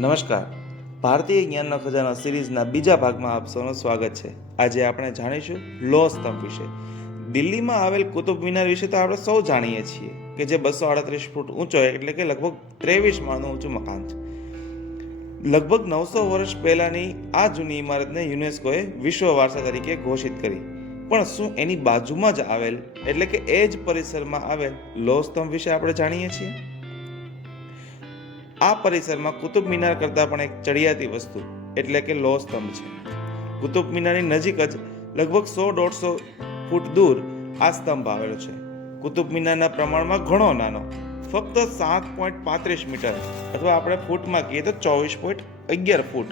નમસ્કાર. ભારતીય જ્ઞાનનો ખજાનો સિરીઝના બીજા ભાગમાં આપ સૌનું સ્વાગત છે. આજે આપણે જાણીશું લો સ્તંભ વિશે. દિલ્હીમાં આવેલ કુતુબ મિનાર વિશે તો આપણે સૌ જાણીએ છીએ કે જે 238 ફૂટ ઊંચો એટલે કે લગભગ 23 માળનું ઊંચું મકાન છે. લગભગ 900 વર્ષ પહેલાની આ જૂની ઇમારતને યુનેસ્કોએ વિશ્વ વારસા તરીકે ઘોષિત કરી. પણ શું એની બાજુમાં જ આવેલ એટલે કે એ જ પરિસરમાં આવેલ લો સ્તંભ વિશે આપણે જાણીએ છીએ? આ પરિસરમાં કુતુબ મિનાર કરતાં પણ એક ચડિયાતી વસ્તુ એટલે કે લો સ્તંભ છે. કુતુબ મિનારની નજીક જ લગભગ 100-150 ફૂટ દૂર આ સ્તંભ આવેલો છે. કુતુબ મિનારના પ્રમાણમાં ઘણો નાનો, ફક્ત 7.35 મીટર અથવા આપણે ફૂટમાં કહીએ તો 24.11 ફૂટ.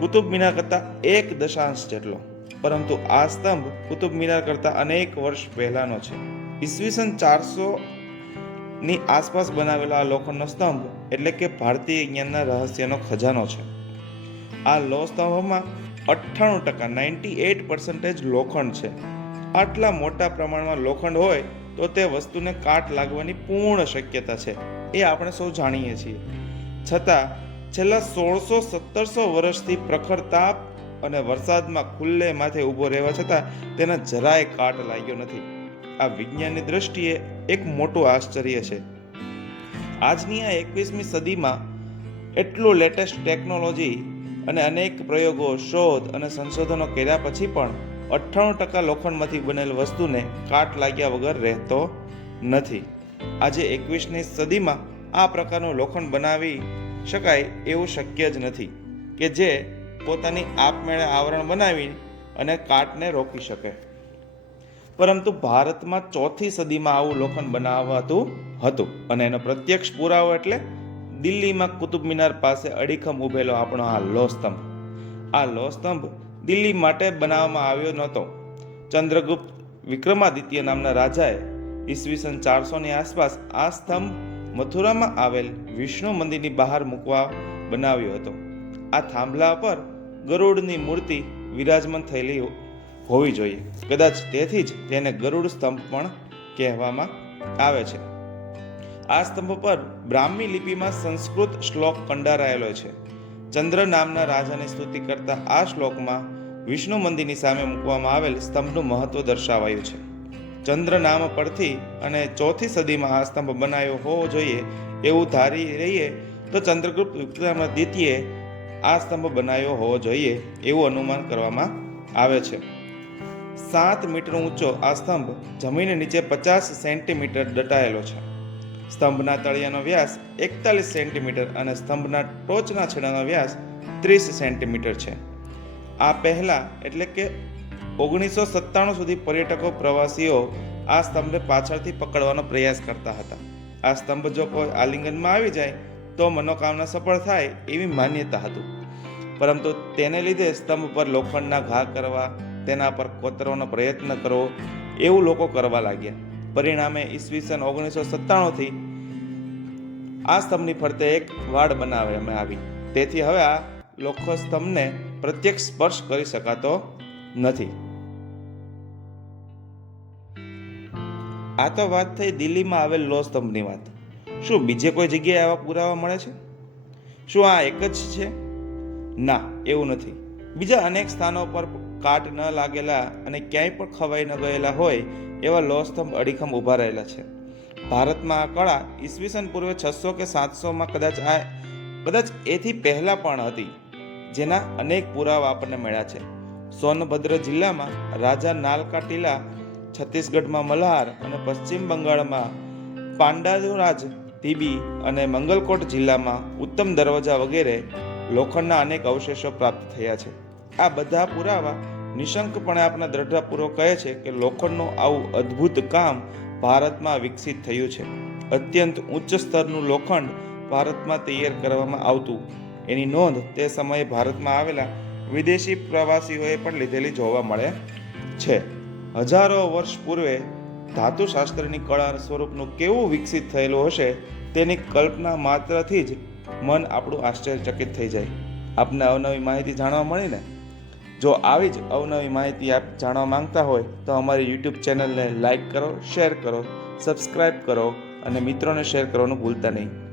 કુતુબ મિનાર કરતાં 1 દશાંશ જેટલો. પરંતુ આ સ્તંભ કુતુબ મિનાર કરતાં અનેક વર્ષ પહેલાનો છે. ઈસવીસન 400 ની આસપાસ બનાવેલા આ લોખંડનો સ્તંભ એટલે કે ભારતીય જ્ઞાનના રહસ્યનો ખજાનો છે. આ લો સ્તંભમાં 98% લોખંડ છે. આટલા મોટા પ્રમાણમાં લોખંડ હોય તો તે વસ્તુને કાટ લાગવાની પૂર્ણ શક્યતા છે, એ આપણે સૌ જાણીએ છીએ. છતાં છેલ્લા 1600-1700 વર્ષથી પ્રખર તાપ અને વરસાદમાં ખુલ્લે માથે ઊભો રહેવા છતાં તેના જરાય કાટ લાગ્યો નથી. આ વિજ્ઞાનની દ્રષ્ટિએ એક મોટું આશ્ચર્ય છે. આજની આ 21મી સદીમાં એટલું લેટેસ્ટ ટેકનોલોજી અને અનેક પ્રયોગો, શોધ અને સંશોધનો કર્યા પછી પણ 98% લોખંડમાંથી બનેલ વસ્તુને કાટ લાગ્યા વગર રહેતો નથી. આજે 21મી સદીમાં આ પ્રકારનું લોખંડ બનાવી શકાય એવું શક્ય જ નથી કે જે પોતાની આપમેળે આવરણ બનાવી અને કાટને રોકી શકે. પરંતુ ભારતમાં 4થી સદીમાં આવું લોખંડ બનાવાતું હતું અને એનો પ્રત્યક્ષ પુરાવો એટલે દિલ્હીમાં કુતુબ મિનાર પાસે અડીખમ ઊભેલો આપણો આ લો સ્તંભ. આ લો સ્તંભ દિલ્હી માટે બનાવવામાં આવ્યો નહોતો. ચંદ્રગુપ્ત વિક્રમાદિત્ય નામના રાજાએ ઈસવીસન 400ની આસપાસ આ સ્તંભ મથુરામાં આવેલ વિષ્ણુ મંદિરની બહાર મૂકવા બનાવ્યો હતો. આ થાંભલા પર ગરુડની મૂર્તિ વિરાજમાન થયેલી હોવી જોઈએ. કદાચ તેથી જ તેને ગરુડ સ્તંભ પણ કહેવામાં આવે છે. આ સ્તંભ પર બ્રાહ્મી લિપિમાં સંસ્કૃત શ્લોક કંડારાયેલો છે. ચંદ્ર નામના રાજાની સ્તુતિ કરતા આ શ્લોકમાં વિષ્ણુ મંદિરની સામે મૂકવામાં આવેલ સ્તંભનું મહત્વ દર્શાવાયું છે. ચંદ્ર નામ પરથી અને 4થી સદીમાં આ સ્તંભ બનાવ્યો હોવો જોઈએ એવું ધારી રહીએ તો ચંદ્રગુપ્ત વિક્રમાદિત્યએ આ સ્તંભ બનાવ્યો હોવો જોઈએ એવું અનુમાન કરવામાં આવે છે. 7 મીટર ઊંચો આ સ્તંભ જમીન નીચે 50 સેન્ટીમીટર દટાયેલો છે. સ્તંભના તળિયાનો વ્યાસ 41 સેન્ટીમીટર અને સ્તંભના ટોચના છેડાનો વ્યાસ 30 સેન્ટીમીટર છે. આ પહેલા એટલે કે 1997 સુધી પર્યટકો પ્રવાસીઓ આ સ્તંભને પાછળથી પકડવાનો પ્રયાસ કરતા હતા. આ સ્તંભ જો કોઈ આલિંગનમાં આવી જાય તો મનોકામના સફળ થાય એવી માન્યતા હતી. પરંતુ તેને લીધે સ્તંભ પર લોખંડના ઘા કરવા, તેના પર કોતરવાનો પ્રયત્ન કરવો એવું લોકો કરવા લાગ્યા. પરિણામે ઈસવીસન 1997થી આ સ્તંભની ફરતે એક વાડ બનાવવામાં આવી. તેથી હવે આ લોખંડ સ્તંભને પ્રત્યક્ષ સ્પર્શ કરી શકાતો નથી. આ તો વાત થઈ દિલ્હીમાં આવેલ લો સ્તંભની વાત. શું બીજે કોઈ જગ્યાએ આવા પુરાવા મળે છે? શું આ એક જ છે? ના, એવું નથી. બીજા અનેક સ્થાનો પર કાટ ન લાગેલા અને ક્યાંય પણ ખવાઈ ન ગયેલા હોય એવા લો સ્તંભ અડીખમ ઊભા રહેલા છે. ભારતમાં આ કળા ઈસવીસન પૂર્વે 600 કે 700માં કદાચ એથી પહેલા પણ હતી, જેના અનેક પુરાવા આપણને મળ્યા છે. સોનભદ્ર જિલ્લામાં રાજા નાલકા ટીલા, છત્તીસગઢમાં મલ્હાર અને પશ્ચિમ બંગાળમાં પાંડાદુરાજ ધીબી અને મંગલકોટ જિલ્લામાં ઉત્તમ દરવાજા વગેરે લોખંડના અનેક અવશેષો પ્રાપ્ત થયા છે. આ બધા પુરાવા નિશંકપણે આપણા દ્રઢતાપૂર્વક કહે છે કે લોખંડનું આવું અદ્ભુત કામ ભારતમાં વિકસિત થયું છે. અત્યંત ઉચ્ચ સ્તરનું લોખંડ ભારતમાં તૈયાર કરવામાં આવતું એની નોંધ તે સમયે ભારતમાં આવેલા વિદેશી પ્રવાસીઓએ પણ લીધેલી જોવા મળે છે. હજારો વર્ષ પૂર્વે ધાતુશાસ્ત્રની કળા સ્વરૂપનું કેવું વિકસિત થયેલું હશે તેની કલ્પના માત્રથી જ મન આપણું આશ્ચર્યચકિત થઈ જાય. આપને અવનવી માહિતી જાણવા મળી ને? જો આવી જ અવનવી માહિતી આપ જાણવા માંગતા હોય તો અમારી યુટ્યુબ ચેનલને લાઇક કરો, શેર કરો, સબસ્ક્રાઈબ કરો અને મિત્રોને શેર કરવાનું ભૂલતા નહીં.